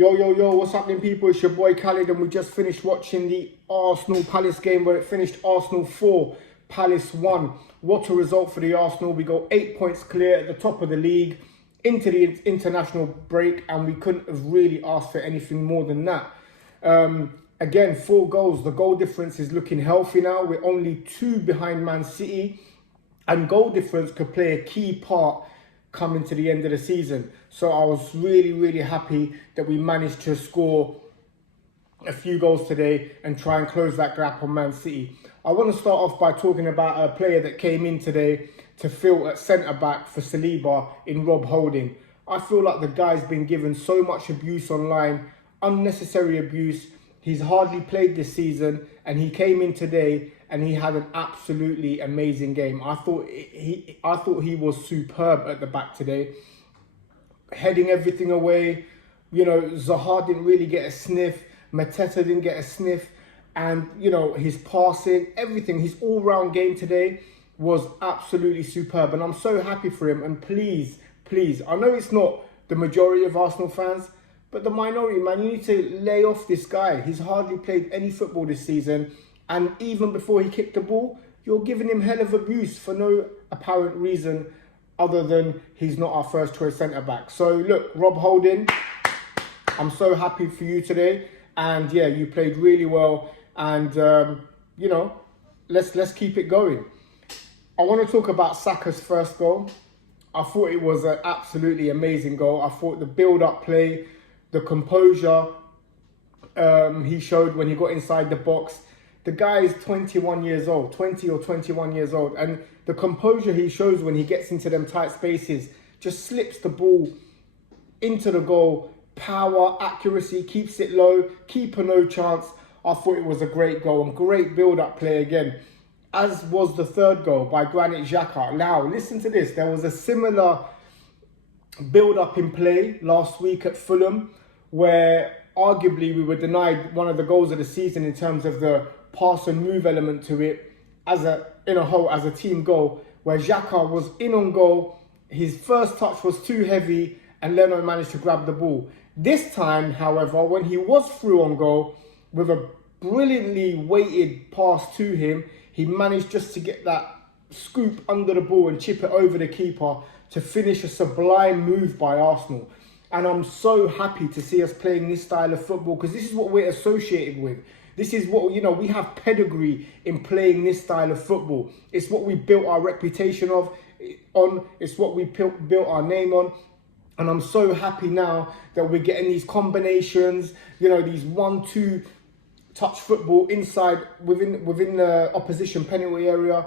Yo, what's happening, people? It's your boy Khalid, and we just finished watching the Arsenal Palace game where it finished Arsenal 4, Palace 1. What a result for the Arsenal. We go 8 points clear at the top of the league into the international break, and we couldn't have really asked for anything more than that. Again, 4 goals. The goal difference is looking healthy now. We're only 2 behind Man City, and goal difference could play a key part coming to the end of the season. So I was really happy that we managed to score a few goals today and try and close that gap on Man City. I want to start off by talking about a player that came in today to fill at centre-back for Saliba in Rob Holding. I feel like the guy's been given so much abuse online, unnecessary abuse. He's hardly played this season, and he came in today and he had an absolutely amazing game. I thought he was superb at the back today, heading everything away. You know, Zaha didn't really get a sniff. Mateta didn't get a sniff. And, you know, his passing, everything, his all-round game today was absolutely superb. And I'm so happy for him. And please, I know it's not the majority of Arsenal fans, but the minority, man, you need to lay off this guy. He's hardly played any football this season. And even before he kicked the ball, you're giving him hell of abuse for no apparent reason other than he's not our first choice centre-back. So look, Rob Holding, I'm so happy for you today. And yeah, you played really well. And, you know, let's keep it going. I want to talk about Saka's first goal. I thought it was an absolutely amazing goal. I thought the build-up play, the composure he showed when he got inside the box. The guy is 21 years old, 20 or 21 years old. And the composure he shows when he gets into them tight spaces, just slips the ball into the goal. Power, accuracy, keeps it low, keeper no chance. I thought it was a great goal and great build-up play again, as was the third goal by Granit Xhaka. Now, listen to this. There was a similar build-up in play last week at Fulham, where arguably we were denied one of the goals of the season in terms of the pass and move element to it as a team goal, where Xhaka was in on goal. His first touch was too heavy and Leno managed to grab the ball. This time, however, when he was through on goal with a brilliantly weighted pass to him, he managed just to get that scoop under the ball and chip it over the keeper to finish a sublime move by Arsenal. And I'm so happy to see us playing this style of football, because this is what we're associated with. This is what, you know, we have pedigree in playing this style of football. It's what we built our reputation on. It's what we built our name on. And I'm so happy now that we're getting these combinations, you know, these 1-2 touch football inside within the opposition penalty area.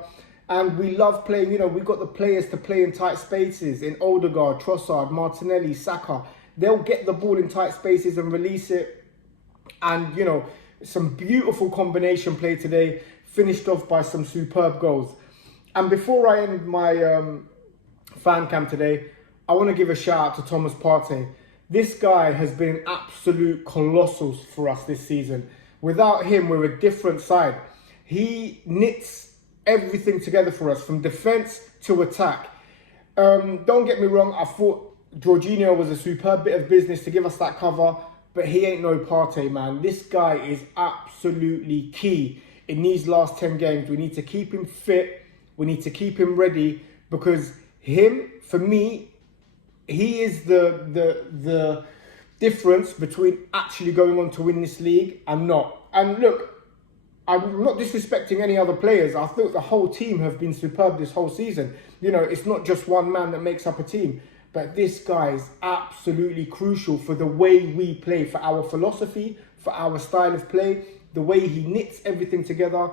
And we love playing, you know, we've got the players to play in tight spaces in Odegaard, Trossard, Martinelli, Saka. They'll get the ball in tight spaces and release it. And, you know, some beautiful combination play today, finished off by some superb goals. And before I end my fan cam today, I want to give a shout out to Thomas Partey. This guy has been absolute colossals for us this season. Without him, we're a different side. He knits everything together for us, from defence to attack. Don't get me wrong, I thought Jorginho was a superb bit of business to give us that cover, but he ain't no Partey, man. This guy is absolutely key in these last 10 games. We need to keep him fit. We need to keep him ready, because him, for me, he is the difference between actually going on to win this league and not. And look, I'm not disrespecting any other players. I thought the whole team have been superb this whole season. You know, it's not just one man that makes up a team. But this guy is absolutely crucial for the way we play, for our philosophy, for our style of play, the way he knits everything together.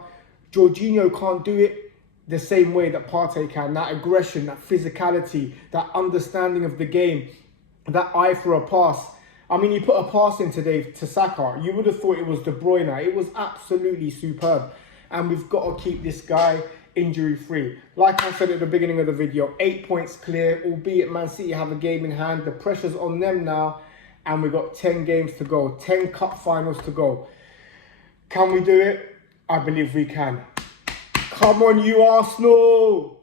Jorginho can't do it the same way that Partey can. That aggression, that physicality, that understanding of the game, that eye for a pass. I mean, you put a pass in today to Saka, you would have thought it was De Bruyne. It was absolutely superb. And we've got to keep this guy injury-free. Like I said at the beginning of the video, 8 points clear, albeit Man City have a game in hand. The pressure's on them now, and we've got 10 games to go, 10 cup finals to go. Can we do it? I believe we can. Come on, you Arsenal!